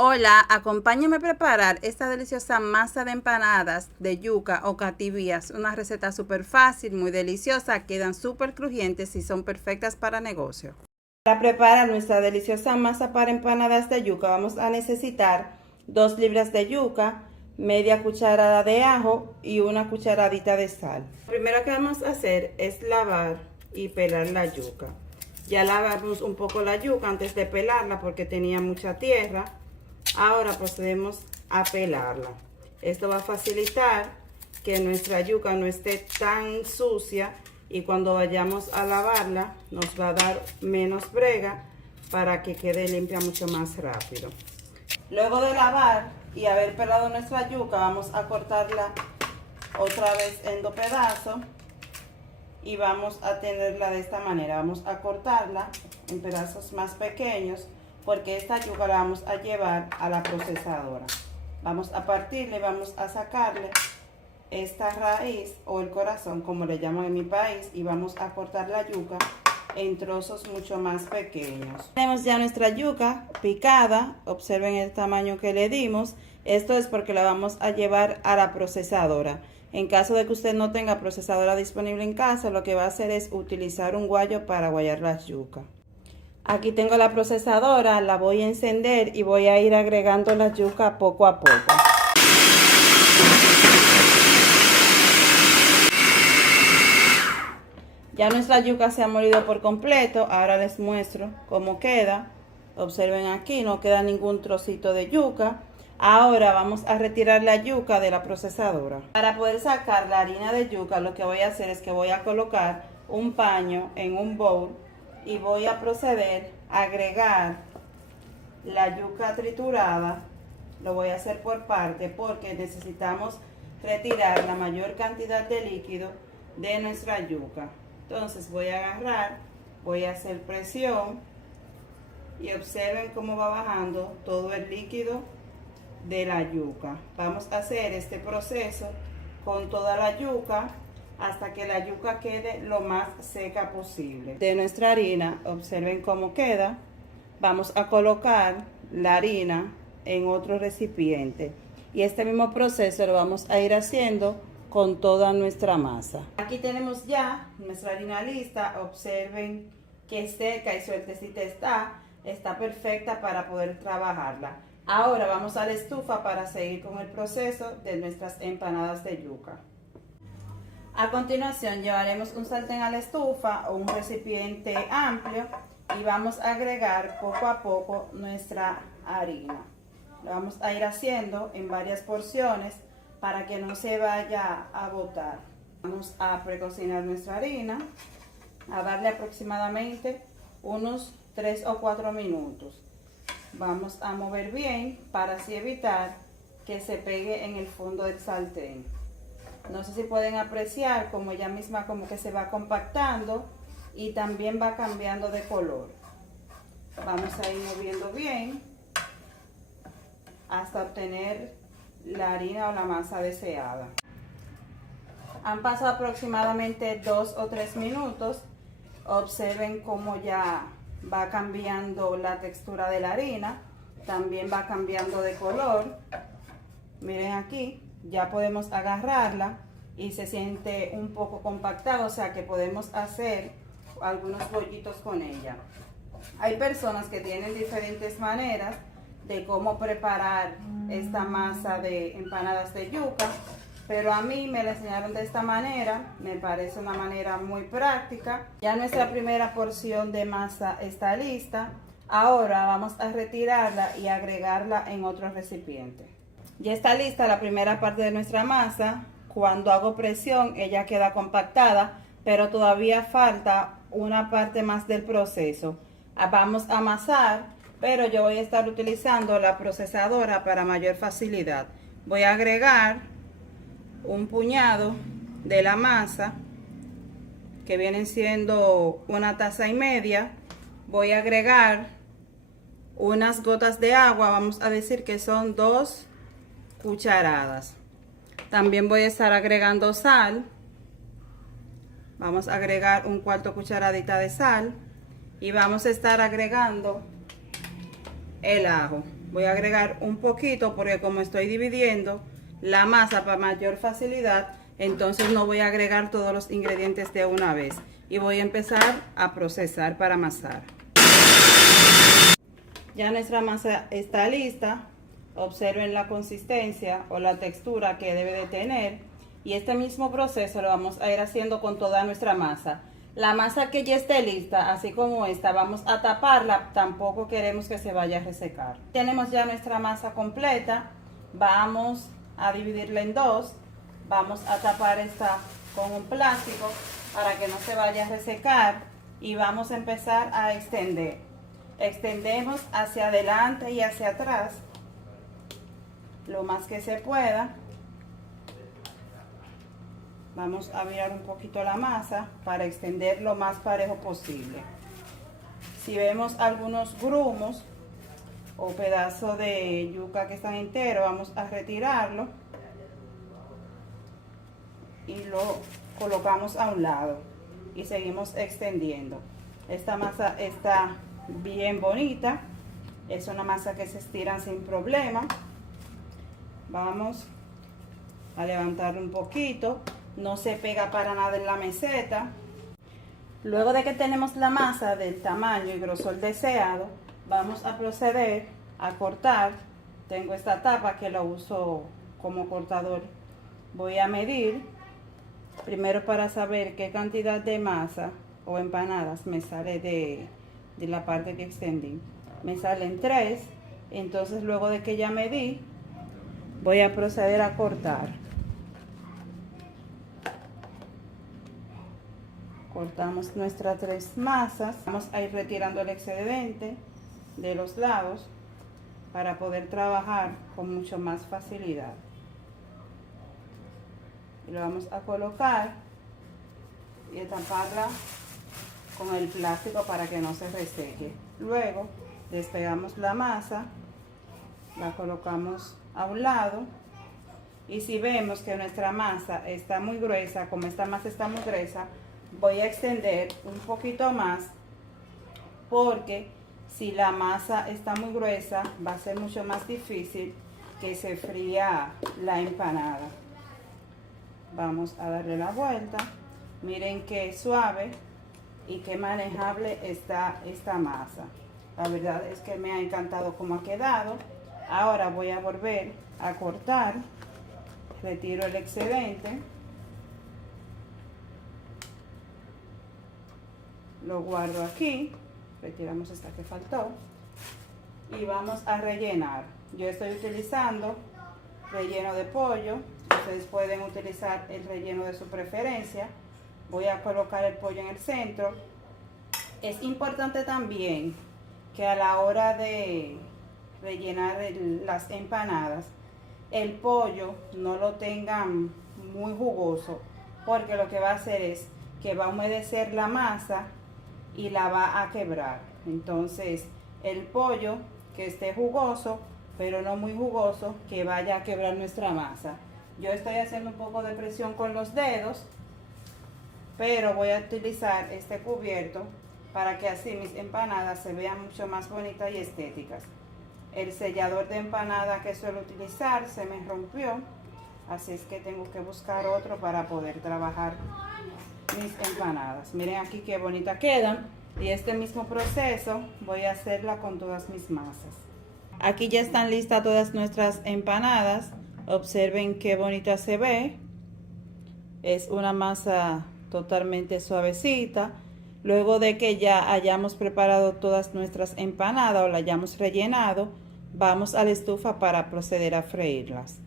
Hola, acompáñame a preparar esta deliciosa masa de empanadas de yuca o cativías. Una receta súper fácil, muy deliciosa, quedan súper crujientes y son perfectas para negocio. Para preparar nuestra deliciosa masa para empanadas de yuca vamos a necesitar 2 libras de yuca, media cucharada de ajo y una cucharadita de sal. Lo primero que vamos a hacer es lavar y pelar la yuca. Ya lavamos un poco la yuca antes de pelarla porque tenía mucha tierra. Ahora procedemos a pelarla. Esto va a facilitar que nuestra yuca no esté tan sucia y cuando vayamos a lavarla nos va a dar menos brega para que quede limpia mucho más rápido. Luego de lavar y haber pelado nuestra yuca, vamos a cortarla otra vez en 2 pedazos y vamos a tenerla de esta manera. Vamos a cortarla en pedazos más pequeños porque esta yuca la vamos a llevar a la procesadora. Vamos a partirle, vamos a sacarle esta raíz o el corazón, como le llaman en mi país, y vamos a cortar la yuca en trozos mucho más pequeños. Tenemos ya nuestra yuca picada, observen el tamaño que le dimos. Esto es porque la vamos a llevar a la procesadora. En caso de que usted no tenga procesadora disponible en casa, lo que va a hacer es utilizar un guayo para guayar las yucas. Aquí tengo la procesadora, la voy a encender y voy a ir agregando la yuca poco a poco. Ya nuestra yuca se ha molido por completo, ahora les muestro cómo queda. Observen aquí, no queda ningún trocito de yuca. Ahora vamos a retirar la yuca de la procesadora. Para poder sacar la harina de yuca, lo que voy a hacer es que voy a colocar un paño en un bowl y voy a proceder a agregar la yuca triturada. Lo voy a hacer por parte porque necesitamos retirar la mayor cantidad de líquido de nuestra yuca. Entonces voy a agarrar, voy a hacer presión y observen cómo va bajando todo el líquido de la yuca. Vamos a hacer este proceso con toda la yuca hasta que la yuca quede lo más seca posible. De nuestra harina, observen cómo queda. Vamos a colocar la harina en otro recipiente y este mismo proceso lo vamos a ir haciendo con toda nuestra masa. Aquí tenemos ya nuestra harina lista. Observen que seca y sueltecita está perfecta para poder trabajarla. Ahora vamos a la estufa para seguir con el proceso de nuestras empanadas de yuca. A continuación llevaremos un sartén a la estufa o un recipiente amplio y vamos a agregar poco a poco nuestra harina. Lo vamos a ir haciendo en varias porciones para que no se vaya a botar. Vamos a precocinar nuestra harina, a darle aproximadamente unos 3 o 4 minutos. Vamos a mover bien para así evitar que se pegue en el fondo del sartén. No sé si pueden apreciar como ella misma como que se va compactando y también va cambiando de color. Vamos a ir moviendo bien hasta obtener la harina o la masa deseada. Han pasado aproximadamente 2 o 3 minutos. Observen cómo ya va cambiando la textura de la harina. También va cambiando de color. Miren aquí, ya podemos agarrarla y se siente un poco compactada, o sea que podemos hacer algunos bollitos con ella. Hay personas que tienen diferentes maneras de cómo preparar esta masa de empanadas de yuca, pero a mí me la enseñaron de esta manera. Me parece una manera muy práctica. Ya nuestra primera porción de masa está lista. Ahora vamos a retirarla y agregarla en otro recipiente. Ya está lista la primera parte de nuestra masa. Cuando hago presión ella queda compactada, pero todavía falta una parte más del proceso. Vamos a amasar, pero yo voy a estar utilizando la procesadora para mayor facilidad. Voy a agregar un puñado de la masa, que vienen siendo 1,5 tazas. Voy a agregar unas gotas de agua, vamos a decir que son 2 cucharadas. También voy a estar agregando sal. Vamos a agregar 1/4 cucharadita de sal y vamos a estar agregando el ajo. Voy a agregar un poquito porque como estoy dividiendo la masa para mayor facilidad, entonces no voy a agregar todos los ingredientes de una vez. Y voy a empezar a procesar para amasar. Ya nuestra masa está lista. Observen la consistencia o la textura que debe de tener. Y este mismo proceso lo vamos a ir haciendo con toda nuestra masa. La masa que ya esté lista, así como esta, vamos a taparla. Tampoco queremos que se vaya a resecar. Tenemos ya nuestra masa completa. Vamos a dividirla en dos. Vamos a tapar esta con un plástico para que no se vaya a resecar. Y vamos a empezar a extender. Extendemos hacia adelante y hacia atrás lo más que se pueda. Vamos a virar un poquito la masa para extender lo más parejo posible. Si vemos algunos grumos o pedazos de yuca que están enteros, vamos a retirarlo y lo colocamos a un lado y seguimos extendiendo. Esta masa está bien bonita, es una masa que se estira sin problema. Vamos a levantarlo un poquito, no se pega para nada en la meseta. Luego de que tenemos la masa del tamaño y grosor deseado, vamos a proceder a cortar. Tengo esta tapa que la uso como cortador. Voy a medir primero para saber qué cantidad de masa o empanadas me sale de la parte que extendí. Me salen 3, entonces luego de que ya medí, voy a proceder a cortar. Cortamos nuestras 3 masas. Vamos a ir retirando el excedente de los lados para poder trabajar con mucho más facilidad. Y lo vamos a colocar y a taparla con el plástico para que no se reseque. Luego despegamos la masa, la colocamos a un lado. Y si vemos que nuestra masa está muy gruesa, como esta masa está muy gruesa, voy a extender un poquito más, porque si la masa está muy gruesa va a ser mucho más difícil que se fría la empanada. Vamos a darle la vuelta. Miren qué suave y qué manejable está esta masa. La verdad es que me ha encantado cómo ha quedado. Ahora voy a volver a cortar. Retiro el excedente. Lo guardo aquí. Retiramos esta que faltó. Y vamos a rellenar. Yo estoy utilizando relleno de pollo. Ustedes pueden utilizar el relleno de su preferencia. Voy a colocar el pollo en el centro. Es importante también que a la hora de rellenar las empanadas, el pollo no lo tengan muy jugoso, porque lo que va a hacer es que va a humedecer la masa y la va a quebrar. Entonces el pollo que esté jugoso, pero no muy jugoso, que vaya a quebrar nuestra masa. Yo estoy haciendo un poco de presión con los dedos, pero voy a utilizar este cubierto para que así mis empanadas se vean mucho más bonitas y estéticas. El sellador de empanada que suelo utilizar se me rompió, así es que tengo que buscar otro para poder trabajar mis empanadas. Miren aquí qué bonita quedan, y este mismo proceso voy a hacerla con todas mis masas. Aquí ya están listas todas nuestras empanadas. Observen qué bonita se ve. Es una masa totalmente suavecita. Luego de que ya hayamos preparado todas nuestras empanadas o la hayamos rellenado, vamos a la estufa para proceder a freírlas.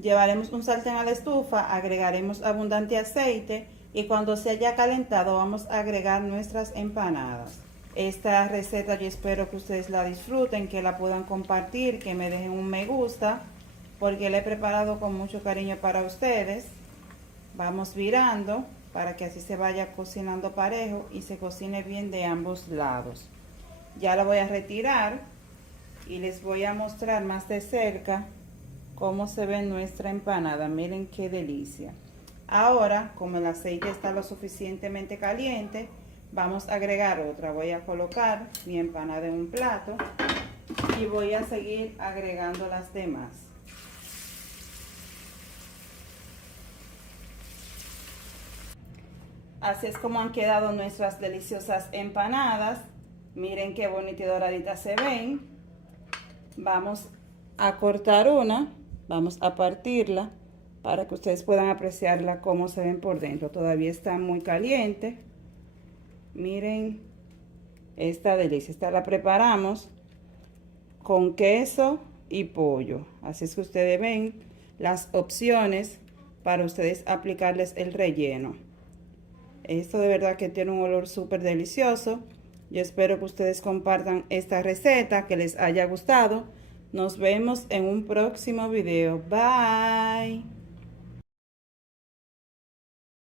Llevaremos un sartén a la estufa, agregaremos abundante aceite y cuando se haya calentado vamos a agregar nuestras empanadas. Esta receta yo espero que ustedes la disfruten, que la puedan compartir, que me dejen un me gusta, porque la he preparado con mucho cariño para ustedes. Vamos virando para que así se vaya cocinando parejo y se cocine bien de ambos lados. Ya la voy a retirar y les voy a mostrar más de cerca cómo se ve nuestra empanada. Miren qué delicia. Ahora, como el aceite está lo suficientemente caliente, vamos a agregar otra. Voy a colocar mi empanada en un plato y voy a seguir agregando las demás. Así es como han quedado nuestras deliciosas empanadas. Miren qué bonita y doraditas se ven. Vamos a cortar una, vamos a partirla para que ustedes puedan apreciarla cómo se ven por dentro. Todavía está muy caliente. Miren esta delicia. Esta la preparamos con queso y pollo. Así es que ustedes ven las opciones para ustedes aplicarles el relleno. Esto de verdad que tiene un olor súper delicioso. Yo espero que ustedes compartan esta receta, que les haya gustado. Nos vemos en un próximo video. Bye.